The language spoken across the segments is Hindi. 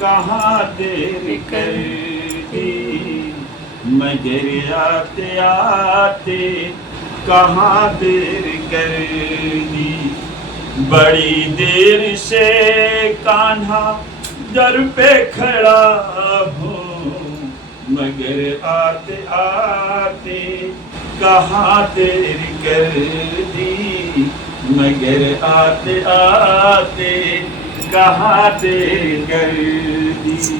कहाँ देर कर दी, मगर आते आते कहाँ देर कर दी। बड़ी देर से कान्हा दर पे खड़ा हूँ, मगर आते आते कहाँ देर कर दी, मगर आते आते कहाँ देर कर दी।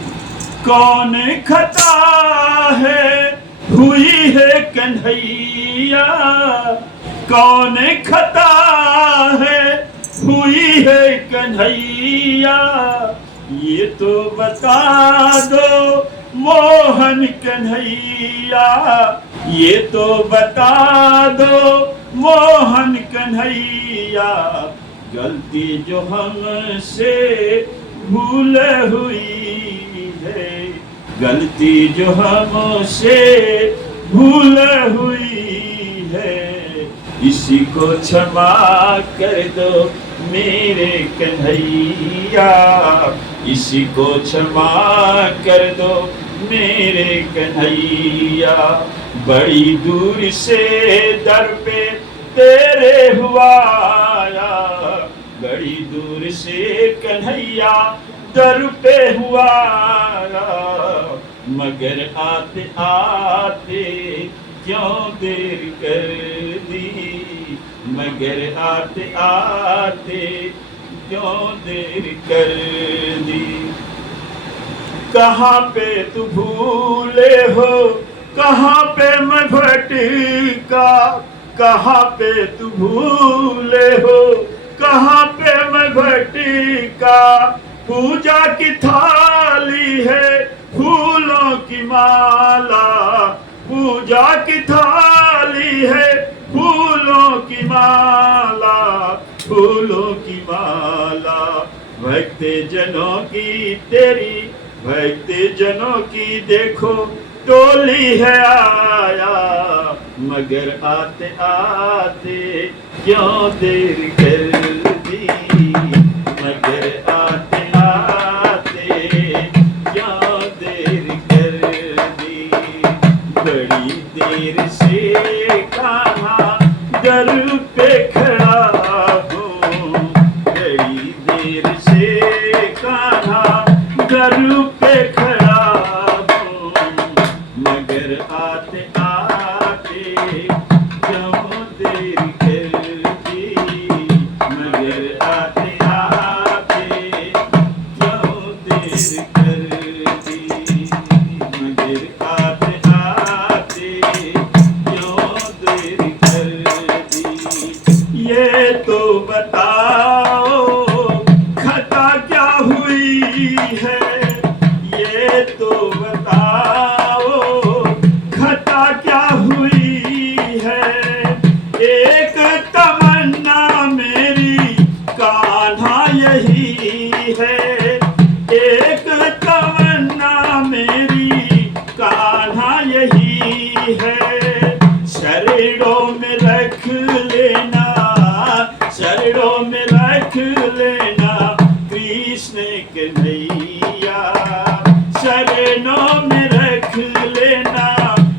कौन खता है हुई है कन्हैया, कौन खता है हुई है कन्हैया, ये तो बता दो मोहन कन्हैया, ये तो बता दो मोहन कन्हैया। गलती जो हमसे भूल हुई है, गलती जो हमसे भूल हुई है, इसी को क्षमा कर दो मेरे कन्हैया, इसी को क्षमा कर दो मेरे कन्हैया। बड़ी दूर से दर पे तेरे हुआ आया, बड़ी दूर से कन्हैया दर पे हुआ आया, मगर आते आते क्यों देर कर दी, मगर आते आते क्यों देर कर दी। कहाँ पे तू भूले हो, कहाँ पे मैं भटका, कहाँ पे तू भूले हो, कहाँ पे मैं भटका। पूजा की थाली है फूलों की माला, पूजा की थाली है फूलों की माला, फूलों की माला। भक्त जनों की तेरी, भक्त जनों की देखो टोली है आया, मगर आते आते क्यों देर कर दी, मगर आते आते क्यों देर कर दी। बड़ी देर से कहाँ दर पे खड़ा हूँ, बड़ी देर से कहाँ दर पे खड़ा हूँ, मगर आते आते क्यों देर कर दी, मगर आते आते क्यों देर कर दी, मगर आते आते क्यों देर कर दी। ये तो बताओ खता क्या हुई है, ये तो बताओ खता क्या हुई है। एक तमन्ना मेरी कान्हा यही है, एक तमन्ना मेरी कान्हा यही है। शरणों में रख लेना, शरणों में रख लेना कृष्ण कन्हैया, शरणों में रख लेना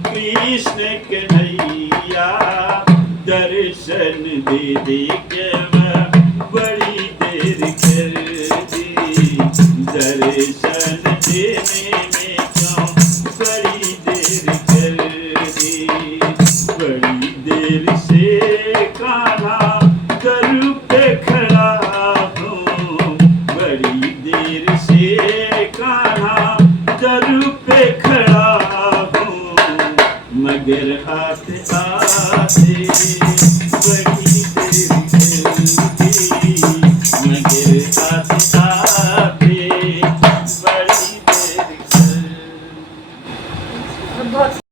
कृष्ण कन्हैया। दर्शन दे दे के बड़ी देर कर दी, दर्शन देने में क्यों बड़ी देर कर दी। बड़ी देर से कान्हा दर पे खड़ा हूँ, बड़ी देर से कान्हा दर पे